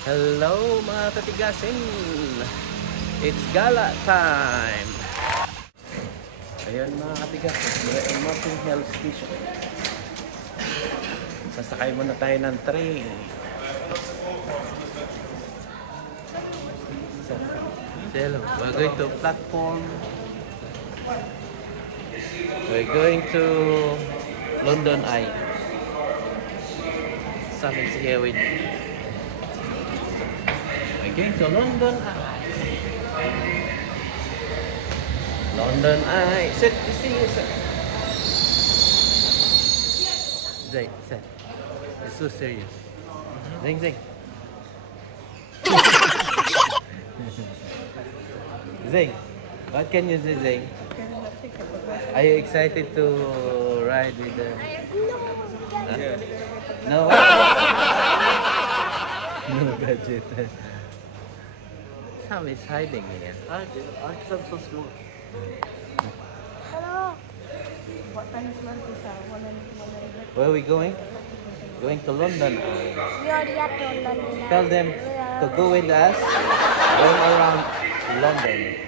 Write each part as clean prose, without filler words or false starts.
Hello mga katigasin, it's gala time. Ayan mga katigasin, we're in Martin Hill Station. Sasakay muna tayo ng train. So hello, we're going to platform. We're going to London Eye. Sam is here with me. We're going to London Eye. London Eye. Sit, see you, sir. Zay, sit. It's so serious. Zing, zing. Zing, what can you say, Zing? Are you excited to ride with the... Huh? Yeah. No? No gadget. Sam is hiding here. Because I'm so slow. Hello. Where are we going? Going to London. We already at London. Tell them to go with us. Going around London.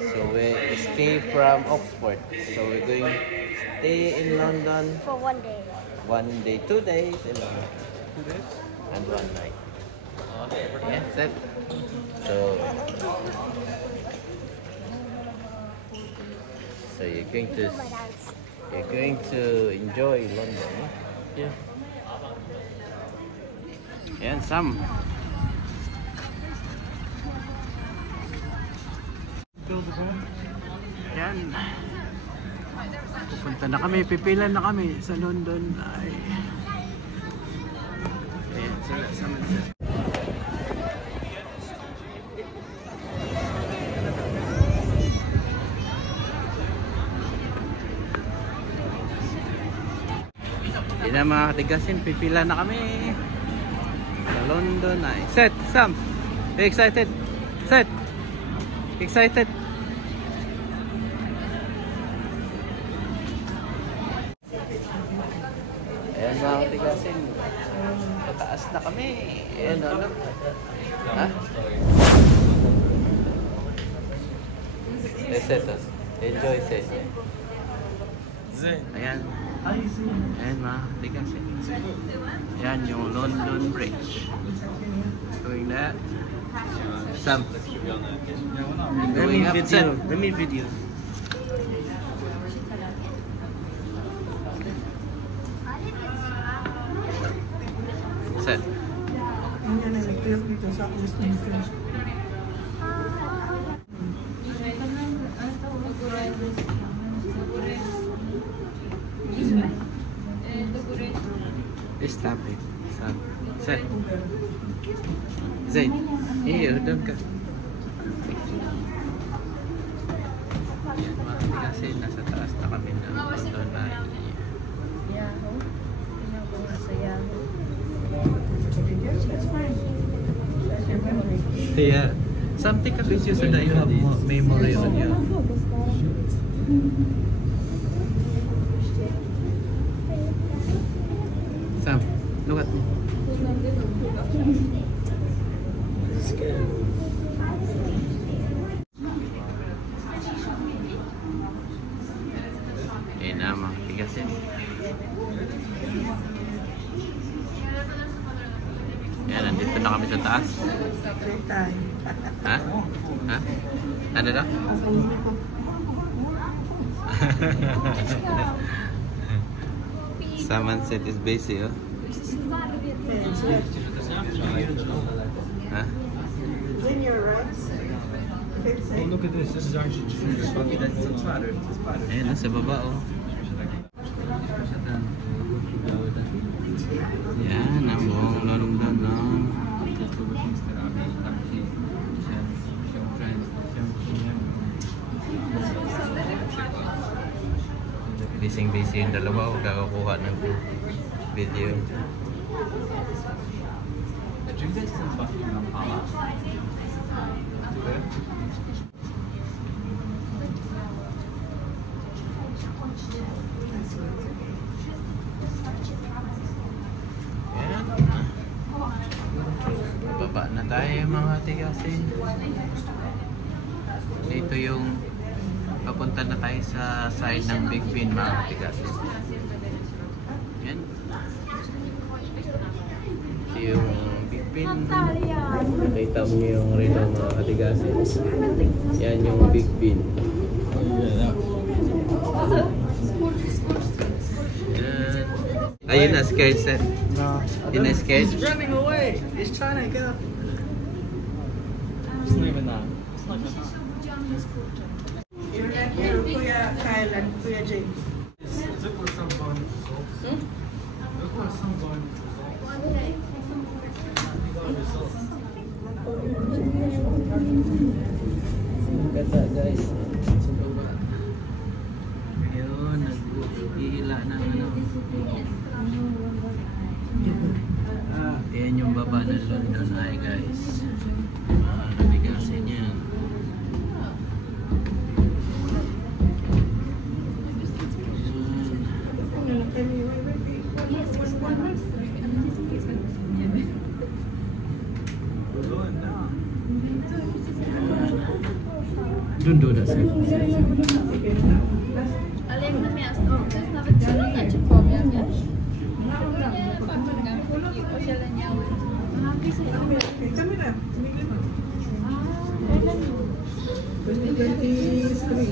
So we escape from Oxford. So we're going to stay in London For 1 day. 1 day, 2 days in London. 2 days? And 1 night. Yeah, that's it. So you're going to enjoy London. Yeah. Yan, Sam. Yan. Pupunta na kami, pipila na kami sa London. Ay. Ayan, sila, Sam. Yan na mga katigasin, pipila na kami sa London ay. Set, Sam! Are you excited? Set! Excited? Ayan mga katigasin, pataas na kami. Ayan ano? Ha? Set, enjoy set. Ayan. Ayan mga katigasin. Ayan yung London Bridge. Doing that. Sam. Going up. Let me video. Set. Stop it. Stop. Set. Zayn. Here, doon ka. Yan, kasi nasa taas na kami ng London Eye. Yahoo. Nasa Yahoo. Yeah. Something ka picture so that you have memory on you. Sam, look at me. Eh na mga tigasin. Yan, nandito na kami sa taas. Ha? Ha? Ano daw? Someone said it's busy, oh. Huh? Oh, look at this. This is Argentina. That's spotted. Ayan, nasa baba, oh. Yan, ang buong London, no? Busy yung dalawa, huwag kakakuha ng video. Yan. na tayo mga tigasin. Dito yung papunta na tayo sa side ng Big Ben mga tigasin. Yan. Ito yung Big Ben. Nakita mo yung relo mga katigasin. Yan yung Big Ben. Are you not scared, sir? No. You're not scared? He's running away. He's trying to get up. It's not even that. It's not even that. Kuya Kyle and Kuya James. Look what some bun results. Look what some bun results. Ganda guys. Ayun, nag-ihila ng ano. Ayan yung baba ng London Eye guys. Nabigasin yan. Don't do that, sir. Ale jak na miasto, to jest nawet zielone, ci powiem, wiesz? Nie, paprika, kulki ozieleniały. Aha, Kami na. Tumigil na. kailan yun? 2023.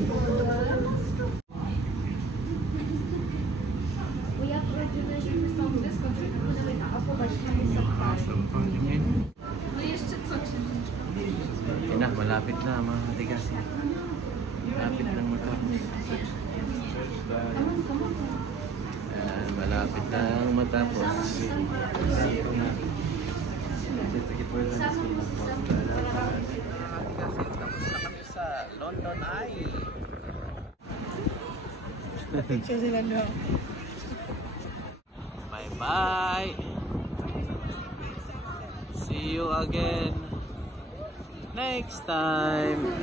Kuya, produce są dysko, a popatrz, tam jest no jeszcze co cię? Yun na, malapit na mga katigasin. Malapit lang matapos. Malapit lang matapos. Tapos na kami sa London Eye. Picture sila no. Bye bye. See you again next time.